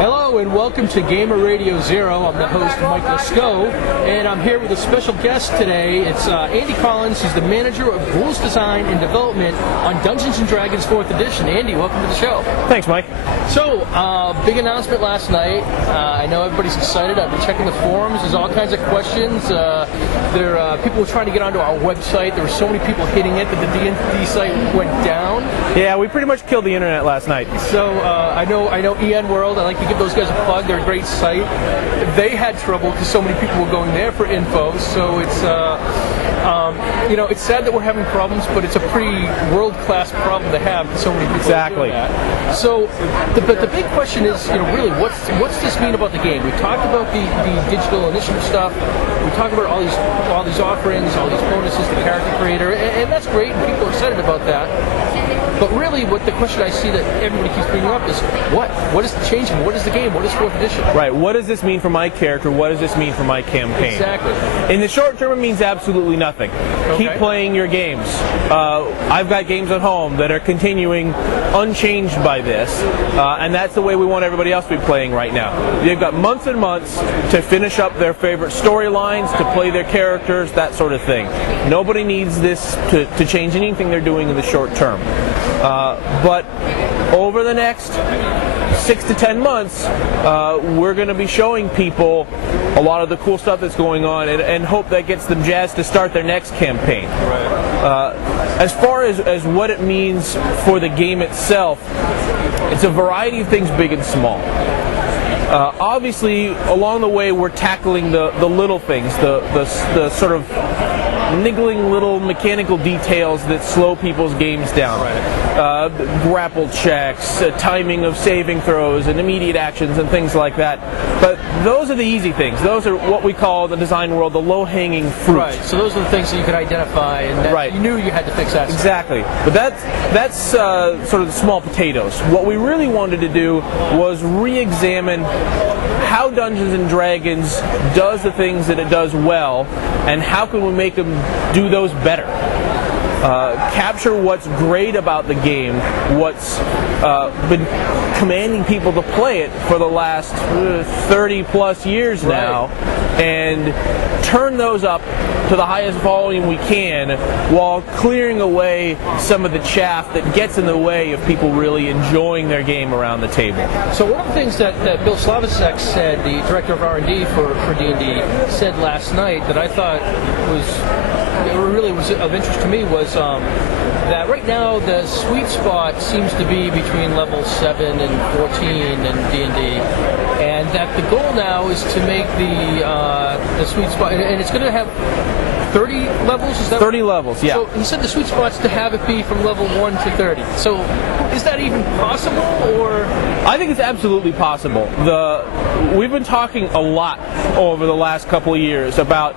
Hello and welcome to Gamer Radio Zero. I'm the host, Mike Lasco, and I'm here with a special guest today. It's Andy Collins. He's the manager of rules design and development on Dungeons & Dragons 4th Edition. Andy, welcome to the show. Thanks, Mike. So, big announcement last night. I know everybody's excited. I've been checking the forums. There's all kinds of questions. People were trying to get onto our website. There were so many people hitting it that the D&D site went down. Yeah, we pretty much killed the internet last night. So I know EN World. I like to give those guys a plug. They're a great site. They had trouble because so many people were going there for info. So it's it's sad that we're having problems, but it's a pretty world-class problem to have. So many people are doing that. So, but the big question is, really, what's this mean about the game? We talked about the digital initiative stuff. We talked about all these offerings, all these bonuses, the character creator, and that's great. And people are excited about that. But really, what the question I see that everybody keeps bringing up is, what is changing? What is the game? What is 4th Edition? Right. What does this mean for my character? What does this mean for my campaign? Exactly. In the short term, it means absolutely nothing. Okay. Keep playing your games. I've got games at home that are continuing unchanged by this, and that's the way we want everybody else to be playing right now. They've got months and months to finish up their favorite storylines, to play their characters, that sort of thing. Nobody needs this to change anything they're doing in the short term. But over the next 6 to 10 months, we're going to be showing people a lot of the cool stuff that's going on and hope that gets them jazzed to start their next campaign. Right. As far as what it means for the game itself, it's a variety of things, big and small. Obviously, along the way, we're tackling the little things, the sort of niggling little mechanical details that slow people's games down. Right. Grapple checks, timing of saving throws, and immediate actions, and things like that. But those are the easy things. Those are what we call in the design world the low-hanging fruit. Right. So those are the things that you could identify, and that you knew you had to fix that. Exactly. But that's sort of the small potatoes. What we really wanted to do was re-examine how Dungeons & Dragons does the things that it does well, and how can we make them do those better. Capture what's great about the game, what's been commanding people to play it for the last 30 plus years now, and turn those up to the highest volume we can while clearing away some of the chaff that gets in the way of people really enjoying their game around the table. So one of the things that Bill Slavicsek said, the director of R&D for D&D, said last night that I thought was of interest to me was that right now the sweet spot seems to be between level 7 and 14 in D&D, and that the goal now is to make the sweet spot, and it's going to have 30 levels? Is that 30 levels, yeah. So he said the sweet spot's to have it be from level 1 to 30. So is that even possible, or? I think it's absolutely possible. We've been talking a lot over the last couple of years about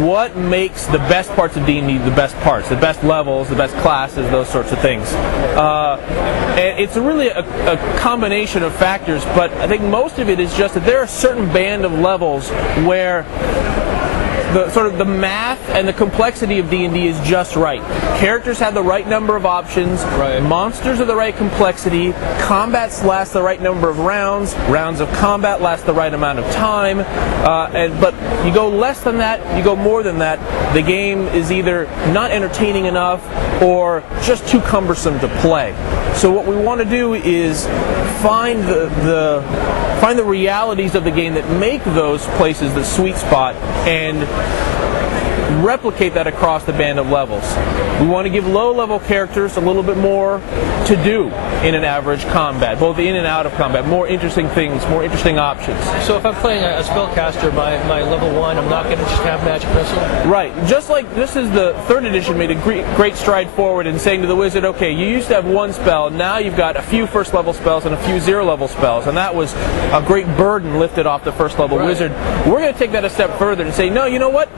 what makes the best parts of D&D the best parts, the best levels, the best classes, those sorts of things. And it's really a combination of factors, but I think most of it is just that there are a certain band of levels where the math and the complexity of D&D is just right. Characters have the right number of options. Right. Monsters are the right complexity. Combats last the right number of rounds. Rounds of combat last the right amount of time. But you go less than that, you go more than that, the game is either not entertaining enough or just too cumbersome to play. So what we want to do is find the realities of the game that make those places the sweet spot and replicate that across the band of levels. We want to give low-level characters a little bit more to do in an average combat, both in and out of combat, more interesting things, more interesting options. So if I'm playing a spellcaster, my level 1, I'm not going to just have magic missile? Right. Just like this is the 3rd edition made a great stride forward in saying to the wizard, okay, you used to have one spell, now you've got a few first-level spells and a few zero-level spells, and that was a great burden lifted off the first-level wizard. We're going to take that a step further and say, no, you know what?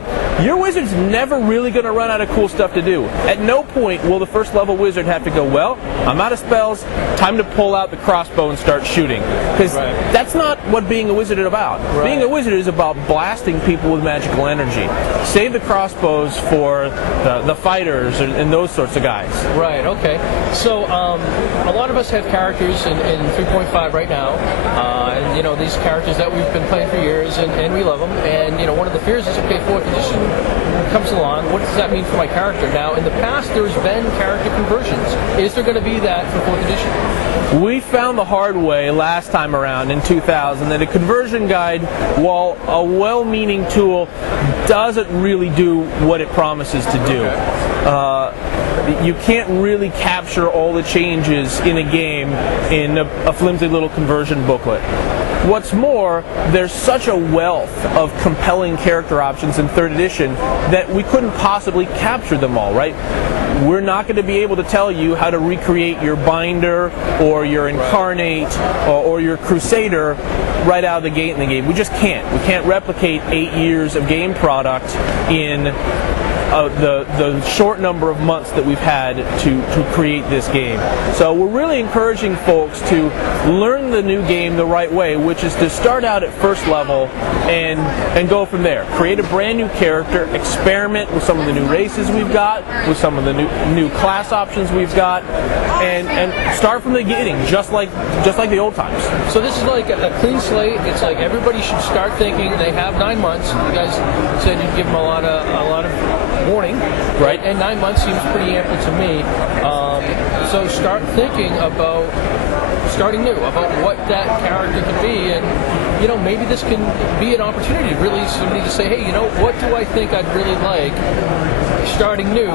Your wizard's wizard's never really going to run out of cool stuff to do. At no point will the first level wizard have to go, well, I'm out of spells, time to pull out the crossbow and start shooting. Because that's not what being a wizard is about. Right. Being a wizard is about blasting people with magical energy. Save the crossbows for the fighters and those sorts of guys. Right, okay. So a lot of us have characters in 3.5 right now, and you know, these characters that we've been playing for years, and we love them. And you know, one of the fears is, okay, 4th edition comes along, what does that mean for my character? Now, in the past, there's been character conversions. Is there going to be that for 4th edition? We found the hard way last time around in 2000 that a conversion guide, while a well-meaning tool, doesn't really do what it promises to do. You can't really capture all the changes in a game in a flimsy little conversion booklet. What's more, there's such a wealth of compelling character options in 3rd edition that we couldn't possibly capture them all, right? We're not going to be able to tell you how to recreate your binder or your incarnate or your crusader right out of the gate in the game. We just can't. We can't replicate 8 years of game product in the short number of months that we've had to create this game. So we're really encouraging folks to learn the new game the right way, which is to start out at first level and go from there. Create a brand new character, experiment with some of the new races we've got, with some of the new class options we've got, and start from the beginning, just like the old times. So this is like a clean slate. It's like everybody should start thinking. They have 9 months. You guys said you'd give them a lot of warning, right? And 9 months seems pretty ample to me. So start thinking about starting new, about what that character could be, and you know, maybe this can be an opportunity, really, somebody to say, hey, you know, what do I think I'd really like starting new,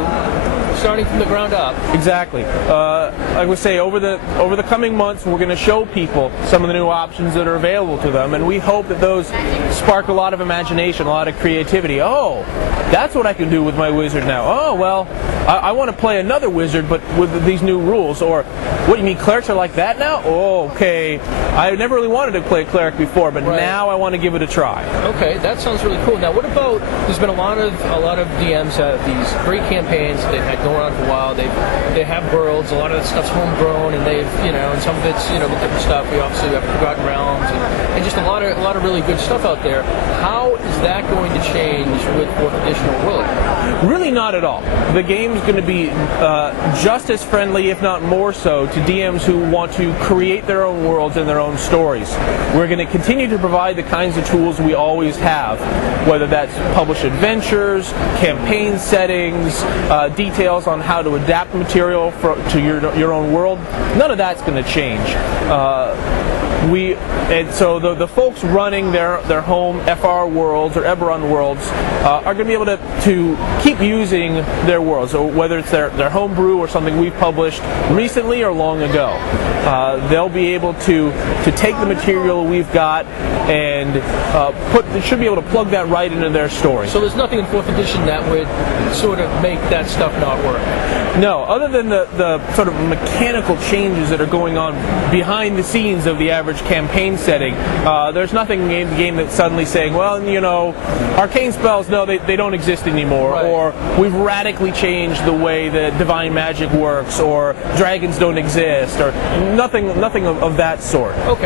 starting from the ground up. Exactly. I would say over the coming months, we're going to show people some of the new options that are available to them, and we hope that those spark a lot of imagination, a lot of creativity. Oh, that's what I can do with my wizard now. Oh, well, I want to play another wizard, but with these new rules. Or, what, you mean clerics are like that now? Oh, okay. I never really wanted to play a cleric before, but now I want to give it a try. Okay, that sounds really cool. Now, what about, there's been a lot of DMs that have these great campaigns that they've had going on for a while. They have worlds. A lot of that stuff's homegrown, and they've, you know, and some of it's, you know, the different stuff. We obviously have Forgotten Realms, and just a lot of really good stuff out there. How is that going to change with 4th edition or will it? Really not at all. The game's going to be just as friendly, if not more so, to DMs who want to create their own worlds and their own stories. We're going to continue to provide the kinds of tools we always have, whether that's published adventures, campaign settings, details on how to adapt material to your own world. None of that's going to change. And so the folks running their home FR worlds or Eberron worlds are going to be able to keep using their worlds, so whether it's their homebrew or something we've published recently or long ago. They'll be able to take the material we've got and they should be able to plug that right into their story. So there's nothing in 4th edition that would sort of make that stuff not work? No, other than the sort of mechanical changes that are going on behind the scenes of the average campaign setting. There's nothing in the game that's suddenly saying, well, you know, arcane spells, no, they don't exist anymore, right. Or we've radically changed the way that divine magic works, or dragons don't exist, or nothing of that sort. Okay.